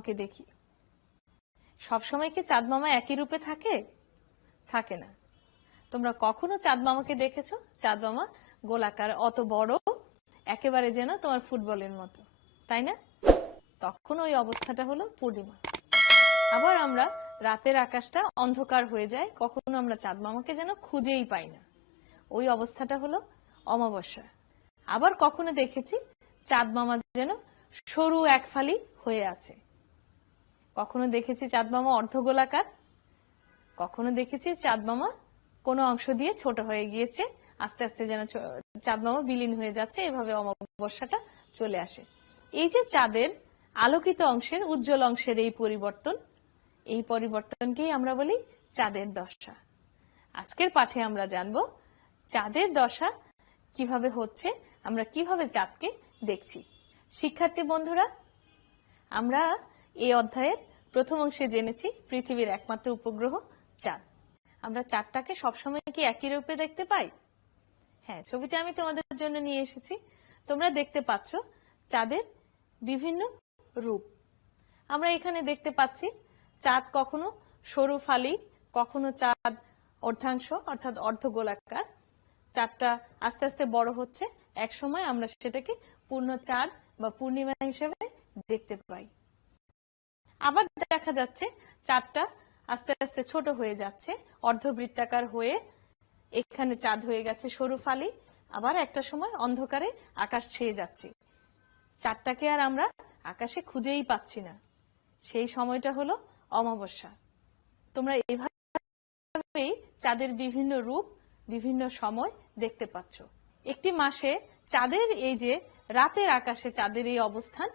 মামাকে দেখি, সবসময় কি চাঁদ মামা একই রূপে থাকে? থাকে না। তোমরা কখনো চাঁদ মামাকে দেখেছো? চাঁদ মামা গোলাকার, অত বড়, একেবারে যেন তোমার ফুটবলের মতো, তাই না? তখন ওই অবস্থাটা হলো পূর্ণিমা। আবার আমরা রাতের আকাশটা অন্ধকার হয়ে যায়, কখনো আমরা চাঁদ মামাকে যেন খুঁজেই পাই না, ওই অবস্থাটা হলো অমাবস্যা। আবার কখনো দেখেছি চাঁদ মামা যেন সরু এক ফালি হয়ে আছে, কখনো দেখেছি চাঁদ মামা অর্ধগোলাকার, কখনো দেখেছি চাঁদ মামা কোনো অংশ দিয়ে ছোট হয়ে গিয়েছে, আস্তে আস্তে যেন চাঁদ মামা বিলীন হয়ে যাচ্ছে, এভাবে অমাবস্যাটা চলে আসে। এই যে চাঁদের আলোকিত অংশের, উজ্জ্বল অংশের এই পরিবর্তন, এই পরিবর্তনকেই আমরা বলি চাঁদের দশা। আজকের পাঠে আমরা জানবো চাঁদের দশা কিভাবে হচ্ছে, আমরা কিভাবে চাঁদকে দেখছি। শিক্ষার্থী বন্ধুরা, আমরা এই অধ্যায়ের প্রথম অংশে জেনেছি পৃথিবীর একমাত্র উপগ্রহ চাঁদ। আমরা চাঁদটাকে সবসময় কি একই রূপে দেখতে পাই? হ্যাঁ, ছবিতে আমি তোমাদের জন্য নিয়ে এসেছি, তোমরা দেখতে পাচ্ছ চাঁদের বিভিন্ন রূপ। আমরা এখানে দেখতে পাচ্ছি চাঁদ কখনো সরু ফালি, কখনো চাঁদ অর্ধাংশ অর্থাৎ অর্ধগোলাকার। চাঁদটা আস্তে আস্তে বড় হচ্ছে, এক সময় আমরা সেটাকে পূর্ণ চাঁদ বা পূর্ণিমা হিসেবে দেখতে পাই। আবার দেখা যাচ্ছে চাঁদটা আস্তে আস্তে ছোট হয়ে যাচ্ছে, অর্ধবৃত্তাকার হয়ে এখানে চাঁদ হয়ে গেছে সরু ফালি, আবার একটা সময় অন্ধকারে আকাশ ছেয়ে যাচ্ছে, চাঁদটাকে আর আমরা আকাশে খুঁজেই পাচ্ছি না, সেই সময়টা হলো অমাবস্যা। তোমরা এইভাবেই চাঁদের বিভিন্ন রূপ বিভিন্ন সময় দেখতে পাচ্ছ। একটি মাসে চাঁদের এই যে রাতের আকাশে চাঁদের এই অবস্থান,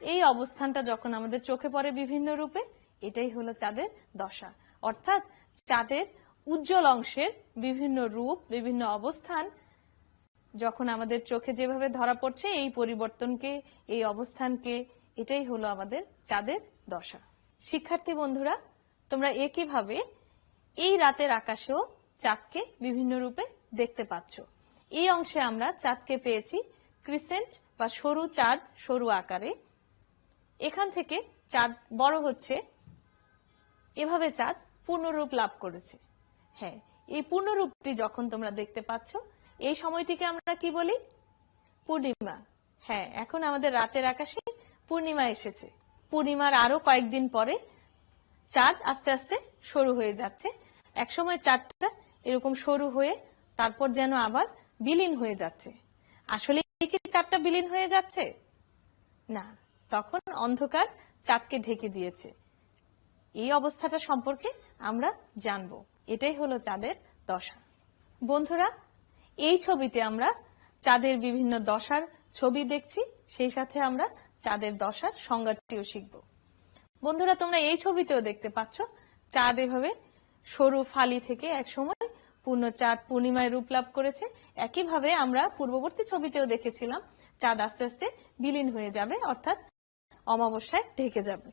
এই অবস্থানটা যখন আমাদের চোখে পড়ে বিভিন্ন রূপে, এটাই হলো চাঁদের দশা। অর্থাৎ চাঁদের উজ্জ্বল অংশের বিভিন্ন রূপ বিভিন্ন অবস্থান যখন আমাদের চোখে যেভাবে ধরা পড়ছে, এই পরিবর্তনকে, এই অবস্থানকে, এটাই হলো আমাদের চাঁদের দশা। শিক্ষার্থী বন্ধুরা, তোমরা একইভাবে এই রাতের আকাশেও চাঁদকে বিভিন্ন রূপে দেখতে পাচ্ছ। এই অংশে আমরা চাঁদকে পেয়েছি ক্রিসেন্ট বা সরু চাঁদ, সরু আকারে। এখান থেকে চাঁদ বড় হচ্ছে, এভাবে চাঁদ পূর্ণরূপ লাভ করেছে। হ্যাঁ, এই পূর্ণরূপটি যখন তোমরা দেখতে পাচ্ছ, এই সময়টিকে আমরা কি বলি? পূর্ণিমা। হ্যাঁ, এখন আমাদের রাতের আকাশে পূর্ণিমা এসেছে। পূর্ণিমার আরো কয়েকদিন পরে চাঁদ আস্তে আস্তে সরু হয়ে যাচ্ছে, একসময় চাঁদটা এরকম সরু হয়ে তারপর যেন আবার বিলীন হয়ে যাচ্ছে। আসলে কি চাঁদটা বিলীন হয়ে যাচ্ছে? না, তখন অন্ধকার চাঁদকে ঢেকে দিয়েছে। এই অবস্থাটা সম্পর্কে আমরা জানবো, এটাই হলো চাঁদের দশা। বন্ধুরা, এই ছবিতে আমরা চাঁদের বিভিন্ন দশার ছবি দেখছি, সেই সাথে আমরা চাঁদের দশার সংজ্ঞাটিও শিখব। বন্ধুরা, তোমরা এই ছবিতেও দেখতে পাচ্ছ চাঁদ এভাবে সরু ফালি থেকে একসময় পূর্ণ চাঁদ পূর্ণিমায় রূপ লাভ করেছে। একইভাবে আমরা পূর্ববর্তী ছবিতেও দেখেছিলাম চাঁদ আস্তে আস্তে বিলীন হয়ে যাবে, অর্থাৎ অমাবস্যায় ঢেকে যাবে।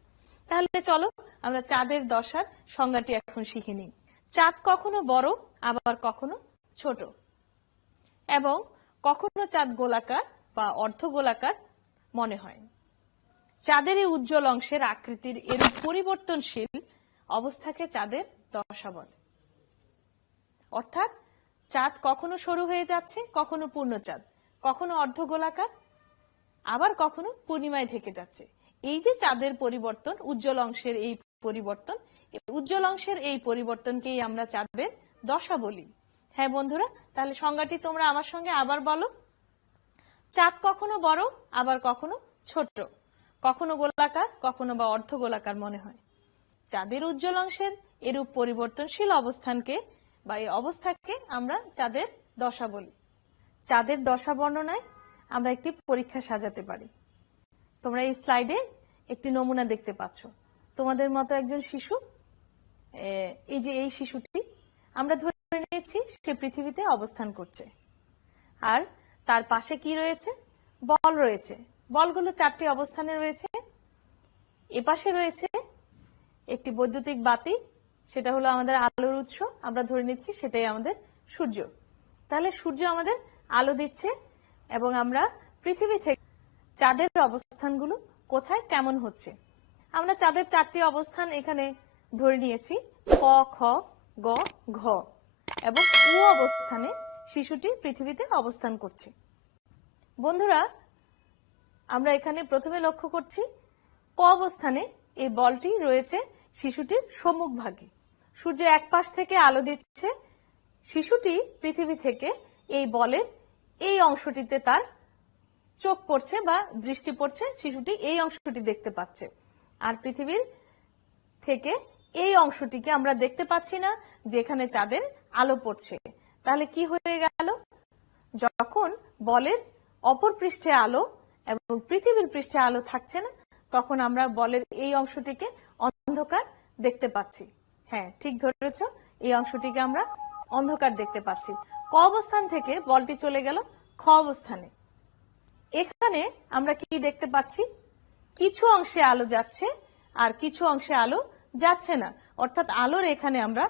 তাহলে চলো আমরা চাঁদের দশার সংজ্ঞাটি এখন শিখে নিই। চাঁদ কখনো বড়, আবার কখনো ছোট, এবং কখনো চাঁদ গোলাকার বা অর্ধগোলাকার মনে হয়। চাঁদের এই উজ্জ্বল অংশের আকৃতির এরূপ পরিবর্তনশীল অবস্থাকে চাঁদের দশা বলে। অর্থাৎ চাঁদ কখনো সরু হয়ে যাচ্ছে, কখনো পূর্ণ চাঁদ, কখনো অর্ধগোলাকার, আবার কখনো পূর্ণিমায় ঢেকে যাচ্ছে। এই যে চাঁদের পরিবর্তন, উজ্জ্বল অংশের এই পরিবর্তন, উজ্জ্বল অংশের এই পরিবর্তনকেই আমরা চাঁদের দশা বলি। হ্যাঁ বন্ধুরা, তাহলে সংজ্ঞাটি তোমরা আমার সঙ্গে আবার বলো। চাঁদ কখনো বড়, আবার কখনো ছোট, কখনো গোলাকার, কখনো বা অর্ধগোলাকার মনে হয়। চাঁদের উজ্জ্বল অংশের এরূপ পরিবর্তনশীল অবস্থানকে বা এই অবস্থাকে আমরা চাঁদের দশা বলি। চাঁদের দশা বর্ণনায় আমরা একটি পরীক্ষা সাজাতে পারি। তোমরা এই স্লাইডে একটি নমুনা দেখতে পাচ্ছ। তোমাদের মতো একজন শিশু, এই যে এই শিশুটি, আমরা ধরে নিয়েছি সে পৃথিবীতে অবস্থান করছে, আর তার পাশে কি রয়েছে? বল রয়েছে। বলগুলো চারটি অবস্থানে রয়েছে। এপাশে রয়েছে একটি বৈদ্যুতিক বাতি, সেটা হলো আমাদের আলোর উৎস, আমরা ধরে নিচ্ছি সেটাই আমাদের সূর্য। তাহলে সূর্য আমাদের আলো দিচ্ছে, এবং আমরা পৃথিবী থেকে চাঁদের অবস্থানগুলো কোথায় কেমন হচ্ছে আমরা চাঁদের 4টি অবস্থান এখানে ধরে নিয়েছি, ক, খ, গ, ঘ, এবং উ অবস্থানে শিশুটি পৃথিবীতে অবস্থান করছে। বন্ধুরা, আমরা এখানে প্রথমে লক্ষ্য করছি ক অবস্থানে এই বলটি রয়েছে শিশুটির সম্মুখ ভাগে। সূর্যের এক পাশ থেকে আলো দিচ্ছে, শিশুটি পৃথিবী থেকে এই বলের এই অংশটিতে তার চোখ পড়ছে বা দৃষ্টি পড়ছে, শিশুটি এই অংশটি দেখতে পাচ্ছে। আর পৃথিবীর থেকে এই অংশটিকে আমরা দেখতে পাচ্ছি না, যেখানে চাঁদের আলো পড়ছে। তাহলে কি হয়ে গেল? যখন বলের অপর পৃষ্ঠে আলো এবং পৃথিবীর পৃষ্ঠে আলো থাকছে না, তখন আমরা বলের এই অংশটিকে অন্ধকার দেখতে পাচ্ছি। হ্যাঁ, ঠিক ধরেছ, এই অংশটিকে আমরা অন্ধকার দেখতে পাচ্ছি। ক অবস্থান থেকে বলটি চলে গেল খ অবস্থানে। এখানে আমরা কি দেখতে পাচ্ছি? কিছু অংশে আলো যাচ্ছে আর কিছু অংশে আলো যাচ্ছে না, অর্থাৎ আলোর এখানে আমরা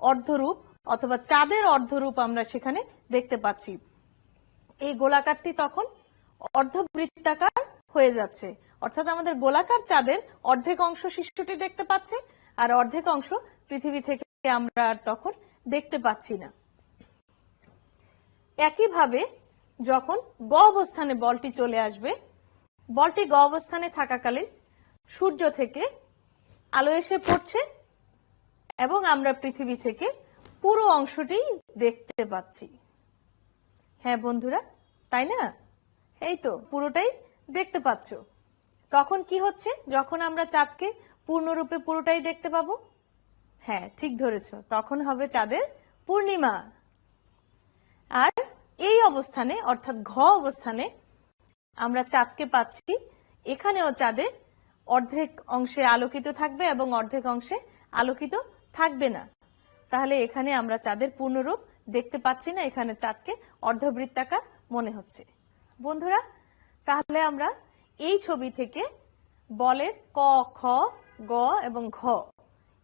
অর্ধরূপ অথবা চাঁদের অর্ধরূপ আমরা সেখানে দেখতে পাচ্ছি। এই গোলাকারটি তখন অর্ধবৃত্তাকার হয়ে যাচ্ছে, অর্থাৎ আমাদের গোলাকার চাঁদের অর্ধেক অংশ শিশুটি দেখতে পাচ্ছে আর অর্ধেক অংশ পৃথিবী থেকে আমরা আর তখন দেখতে পাচ্ছি না। একইভাবে যখন গ অবস্থানে বলটি চলে আসবে, বলটি গ অবস্থানে থাকাকালীন সূর্য থেকে আলো এসে পড়ছে এবং আমরা পৃথিবী থেকে পুরো অংশটি দেখতে পাচ্ছি। হ্যাঁ বন্ধুরা, তাই না? এই তো পুরোটাই দেখতে পাচ্ছ। তখন কি হচ্ছে? যখন আমরা চাঁদকে পূর্ণরূপে পুরোটাই দেখতে পাবো, হ্যাঁ ঠিক ধরেছ, তখন হবে চাঁদের পূর্ণিমা। আর এই অবস্থানে অর্থাৎ ঘ অবস্থানে আমরা চাঁদকে পাচ্ছি, এখানেও চাঁদের অর্ধেক অংশে আলোকিত থাকবে এবং অর্ধেক অংশে আলোকিত থাকবে না। তাহলে এখানে আমরা চাঁদের পূর্ণরূপ দেখতে পাচ্ছি না, এখানে চাঁদকে অর্ধবৃত্তাকার মনে হচ্ছে। বন্ধুরা, তাহলে আমরা এই ছবি থেকে বলের ক, খ, গ এবং ঘ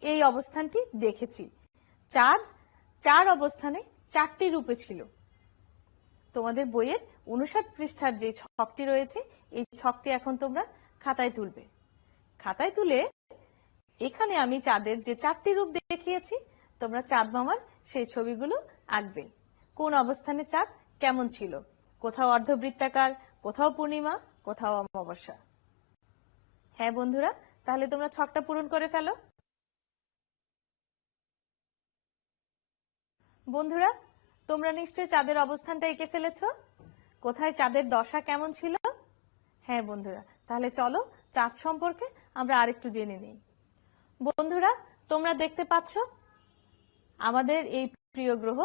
এই অবস্থানটি দেখেছি। চাঁদ 4 অবস্থানে 4টি রূপে ছিল। তোমাদের বইয়ের 59 পৃষ্ঠার যে ছকটি রয়েছে, এই ছকটি এখন তোমরা খাতায় তুলবে। খাতায় তুলে এখানে আমি চাঁদের যে 4টি রূপ দেখিয়েছি, তোমরা চাঁদ মামার সেই ছবিগুলো আঁকবে। কোন অবস্থানে চাঁদ কেমন ছিল, কোথাও অর্ধবৃত্তাকার, কোথাও পূর্ণিমা, কোথাও অমাবস্যা। হ্যাঁ বন্ধুরা, তাহলে তোমরা ছকটা পূরণ করে ফেলো। বন্ধুরা, তোমরা নিশ্চয়ই চাঁদের অবস্থানটা এঁকে ফেলেছ। কোথায় চাঁদের দশা কেমন ছিল? হ্যাঁ বন্ধুরা, তাহলে চলো চাঁদ সম্পর্কে আমরা আরেকটু জেনে নিই। বন্ধুরা, তোমরা দেখতে পাচ্ছ আমাদের এই প্রিয় গ্রহ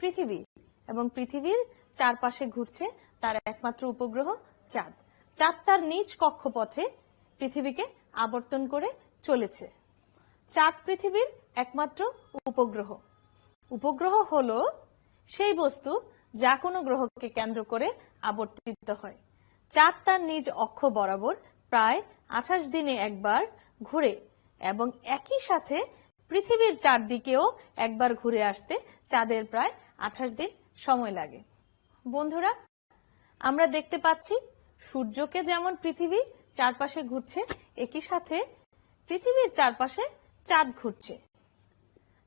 পৃথিবী, এবং পৃথিবীর চারপাশে ঘুরছে তার একমাত্র উপগ্রহ চাঁদ। চাঁদ তার নিজ কক্ষপথে পৃথিবীকে আবর্তন করে চলেছে। চাঁদ পৃথিবীর একমাত্র উপগ্রহ। উপগ্রহ হলো সেই বস্তু যা কোনো গ্রহকে কেন্দ্র করে আবর্তিত হয়। চাঁদ তার নিজ অক্ষ বরাবর প্রায় 28 দিনে একবার ঘুরে এবং একই সাথে পৃথিবীর চারদিকেও একবার ঘুরে আসতে চাঁদের প্রায় 28 দিন সময় লাগে। বন্ধুরা, আমরা দেখতে পাচ্ছি সূর্যকে যেমন পৃথিবী চারপাশে ঘুরছে, একই সাথে পৃথিবীর চারপাশে চাঁদ ঘুরছে।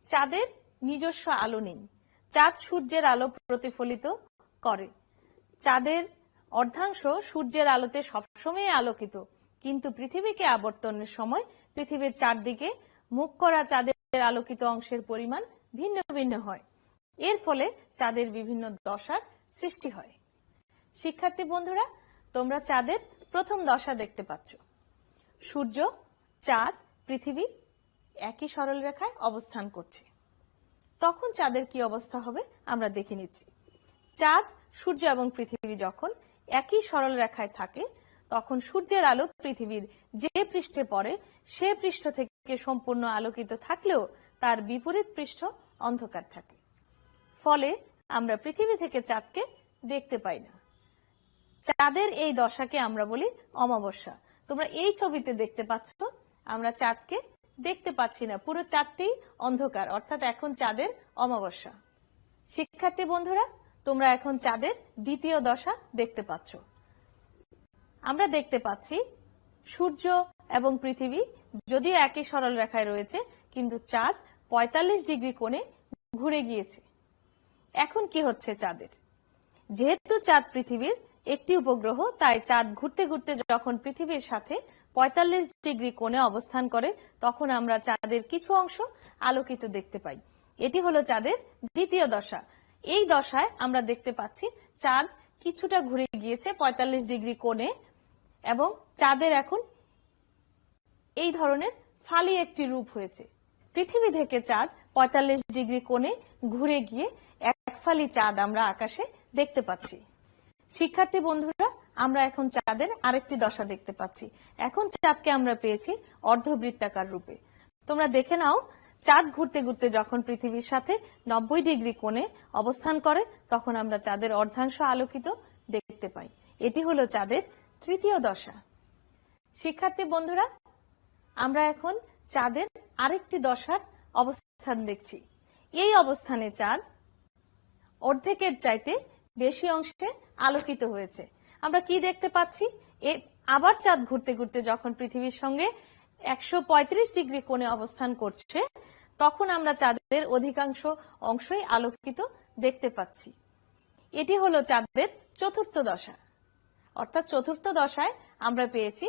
চাঁদের নিজস্ব আলো নেই, চাঁদ সূর্যের আলো প্রতিফলিত করে। চাঁদের অর্ধাংশ সূর্যের আলোতে সবসময় আলোকিত, কিন্তু পৃথিবীকে আবর্তনের সময় পৃথিবীর চারদিকে মুখ করা চাঁদের আলোকিত অংশের পরিমাণ ভিন্ন ভিন্ন হয়। এর ফলে চাঁদের বিভিন্ন দশার সৃষ্টি হয়। শিক্ষার্থী বন্ধুরা, তোমরা চাঁদের প্রথম দশা দেখতে পাচ্ছ। সূর্য, চাঁদ, পৃথিবী একই সরল রেখায় অবস্থান করছে। তখন চাঁদের কি অবস্থা হবে আমরা দেখে নিচ্ছি। চাঁদ, সূর্য এবং পৃথিবী যখন একই সরল রেখায় থাকে, তখন সূর্যের আলো পৃথিবীর যে পৃষ্ঠে পড়ে সে পৃষ্ঠ থেকে সম্পূর্ণ আলোকিত থাকলেও তার বিপরীত পৃষ্ঠ অন্ধকার থাকে। ফলে আমরা পৃথিবী থেকে চাঁদকে দেখতে পাই না। চাঁদের এই দশাকে আমরা বলি অমাবস্যা। তোমরা এই ছবিতে দেখতে পাচ্ছ আমরা চাঁদকে দেখতে পাচ্ছি না, পুরো চাঁদটি অন্ধকার, অর্থাৎ এখন চাঁদের অমাবস্যা। শিক্ষার্থী বন্ধুরা, তোমরা এখন চাঁদের দ্বিতীয় দশা দেখতে পাচ্ছ। আমরা দেখতে পাচ্ছি সূর্য এবং পৃথিবী যদিও একই সরল রেখায় রয়েছে, কিন্তু চাঁদ 45 ডিগ্রি কোণে ঘুরে গিয়েছে। এখন কি হচ্ছে চাঁদের? যেহেতু চাঁদ পৃথিবীর একটি উপগ্রহ, তাই চাঁদ ঘুরতে ঘুরতে যখন পৃথিবীর সাথে 45 ডিগ্রি কোণে অবস্থান করে, তখন আমরা চাঁদের কিছু অংশ আলোকিত দেখতে পাই। এটি হলো চাঁদের দ্বিতীয় দশা। এই দশায় আমরা দেখতে পাচ্ছি চাঁদ কিছুটা ঘুরে গিয়েছে 45 ডিগ্রি কোণে, এবং চাঁদের এখন এই ধরনের ফালি একটি রূপ হয়েছে। পৃথিবী থেকে চাঁদ 45 ডিগ্রি কোণে ঘুরে গিয়ে এক ফালি চাঁদ আমরা আকাশে দেখতে পাচ্ছি। শিক্ষার্থী বন্ধুরা, আমরা এখন চাঁদের আরেকটি দশা দেখতে পাচ্ছি। এখন চাঁদকে আমরা পেয়েছি অর্ধবৃত্তাকার রূপে। তোমরা দেখে নাও, চাঁদ ঘুরতে ঘুরতে যখন পৃথিবীর সাথে 90 ডিগ্রি কোণে অবস্থান করে, তখন আমরা চাঁদের অর্ধাংশ আলোকিত দেখতে পাই। এটি হলো চাঁদের তৃতীয় দশা। শিক্ষার্থী বন্ধুরা, আমরা এখন চাঁদের আরেকটি দশার অবস্থান দেখছি। এই অবস্থানে চাঁদ অর্ধেকের চাইতে বেশি অংশে আলোকিত হয়েছে। আমরা কি দেখতে পাচ্ছি? আবার চাঁদ ঘুরতে ঘুরতে যখন পৃথিবীর সঙ্গে 135 ডিগ্রি কোণে অবস্থান করছে, তখন আমরা চাঁদের অধিকাংশ অংশই আলোকিত দেখতে পাচ্ছি। এটি হলো চাঁদের চতুর্থ দশা। অর্থাৎ চতুর্থ দশায় আমরা পেয়েছি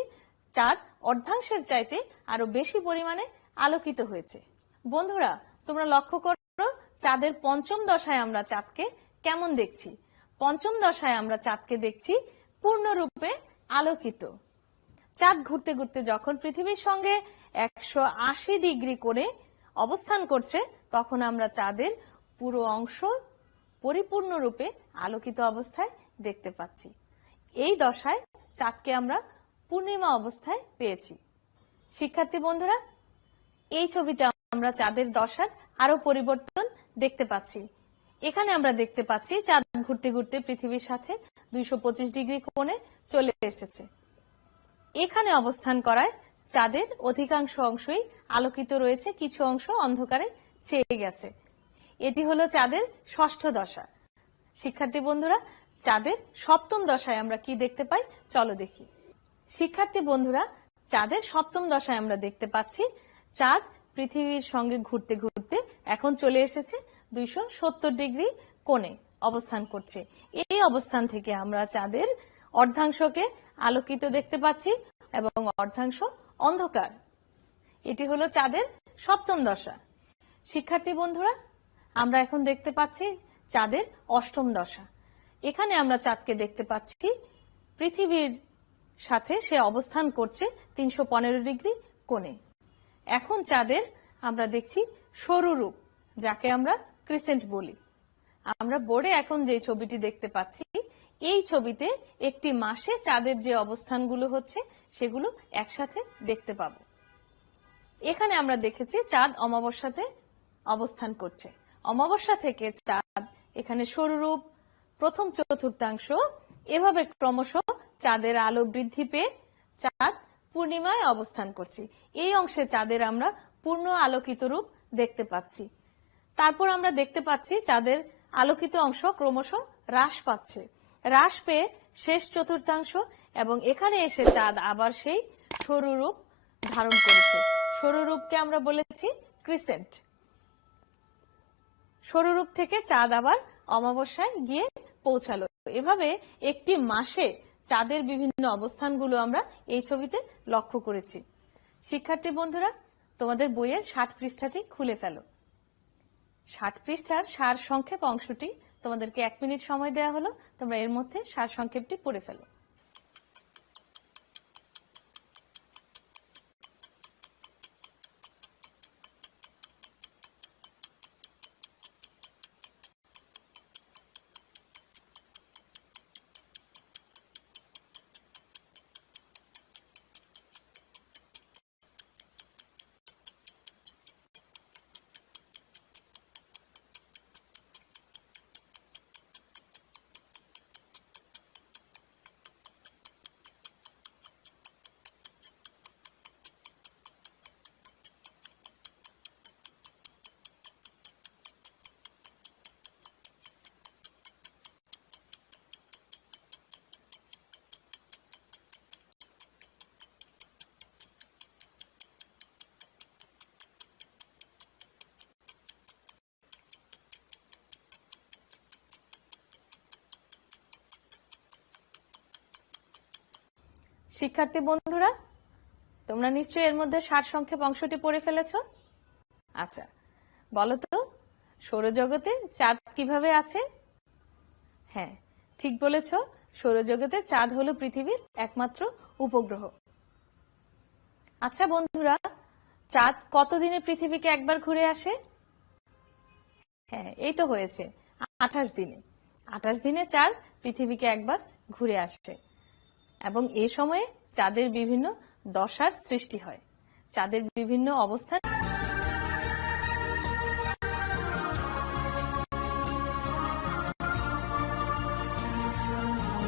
চাঁদ অর্ধাংশের চাইতে আরো বেশি পরিমাণে আলোকিত হয়েছে। বন্ধুরা, তোমরা লক্ষ্য করো, চাঁদের পঞ্চম দশায় আমরা চাঁদকে কেমন দেখছি? পঞ্চম দশায় আমরা চাঁদকে দেখছি পূর্ণরূপে আলোকিত। চাঁদ ঘুরতে ঘুরতে যখন পৃথিবীর সঙ্গে 180 ডিগ্রি কোণে অবস্থান করছে, তখন আমরা চাঁদের পুরো অংশ পরিপূর্ণরূপে আলোকিত অবস্থায় দেখতে পাচ্ছি। এই দশায় চাঁদকে আমরা পূর্ণিমা অবস্থায় পেয়েছি। শিক্ষার্থী বন্ধুরা, এই ছবিতে আমরা চাঁদের দশার আরো পরিবর্তন দেখতে পাচ্ছি। এখানে আমরা দেখতে পাচ্ছি চাঁদ ঘুরতে ঘুরতে পৃথিবীর সাথে 225 ডিগ্রি কোণে চলে এসেছে। এখানে অবস্থান করায় চাঁদের অধিকাংশ অংশই আলোকিত রয়েছে, কিছু অংশ অন্ধকারে ছেয়ে গেছে। এটি হলো চাঁদের ষষ্ঠ দশা। শিক্ষার্থী বন্ধুরা, চাঁদের সপ্তম দশায় আমরা কি দেখতে পাই? চলো দেখি। শিক্ষার্থী বন্ধুরা, চাঁদের সপ্তম দশায় আমরা দেখতে পাচ্ছি চাঁদ পৃথিবীর সঙ্গে ঘুরতে ঘুরতে এখন চলে এসেছে 270 ডিগ্রি কোণে অবস্থান করছে। এই অবস্থান থেকে আমরা চাঁদের অর্ধাংশকে আলোকিত দেখতে পাচ্ছি এবং অর্ধাংশ অন্ধকার। এটি হলো চাঁদের সপ্তম দশা। শিক্ষার্থী বন্ধুরা, আমরা এখন দেখতে পাচ্ছি চাঁদের অষ্টম দশা। এখানে আমরা চাঁদকে দেখতে পাচ্ছি পৃথিবীর সাথে সে অবস্থান করছে 315 ডিগ্রি কোণে। এখন চাঁদের আমরা দেখছি সরু রূপ, যাকে আমরা ক্রিসেন্ট বলি। আমরা বোর্ডে এখন যে ছবিটি দেখতে পাচ্ছি, এই ছবিতে একটি মাসে চাঁদের যে অবস্থানগুলো হচ্ছে সেগুলো একসাথে দেখতে পাবো। এখানে আমরা দেখেছি চাঁদ অমাবস্যাতে অবস্থান করছে। অমাবস্যা থেকে চাঁদ এখানে সরু রূপ, প্রথম চতুর্থাংশ, এভাবে ক্রমশ চাঁদের আলো বৃদ্ধি পেয়ে চাঁদ পূর্ণিমায় অবস্থান করছে। এই অংশে চাঁদের আমরা পূর্ণ আলোকিত রূপ দেখতে পাচ্ছি। তারপর আমরা দেখতে পাচ্ছি চাঁদের আলোকিত অংশ ক্রমশ হ্রাস পাচ্ছে, হ্রাস পেয়ে শেষ চতুর্থাংশ, এবং এখানে এসে চাঁদ আবার সেই সরু রূপ ধারণ করেছে। সরু রূপকে আমরা বলেছি ক্রিসেন্ট। সরু রূপ থেকে চাঁদ আবার অমাবস্যায় গিয়ে পৌঁছালো। এভাবে একটি মাসে চাঁদের বিভিন্ন অবস্থানগুলো আমরা এই ছবিতে লক্ষ্য করেছি। শিক্ষার্থী বন্ধুরা, তোমাদের বইয়ের 60 পৃষ্ঠাটি খুলে ফেলো। 60 পৃষ্ঠার সার সংক্ষেপ অংশটি তোমাদেরকে 1 মিনিট সময় দেওয়া হলো, তোমরা এর মধ্যে সার সংক্ষেপটি পড়ে ফেলো। শিক্ষার্থী বন্ধুরা, তোমরা নিশ্চয়ই এর মধ্যে সারসংক্ষেপ অংশটি পড়ে ফেলেছ। আচ্ছা, বলো তো সৌরজগতে চাঁদ কিভাবে আছে? হ্যাঁ, ঠিক বলেছ, সৌরজগতে চাঁদ হলো পৃথিবীর একমাত্র উপগ্রহ। আচ্ছা বন্ধুরা, চাঁদ কতদিনে পৃথিবীকে একবার ঘুরে আসে? হ্যাঁ, এই তো হয়েছে 28 দিনে। 28 দিনে চাঁদ পৃথিবীকে একবার ঘুরে আসে এবং এ সময়ে চাঁদের বিভিন্ন দশার সৃষ্টি হয়। চাঁদের বিভিন্ন অবস্থান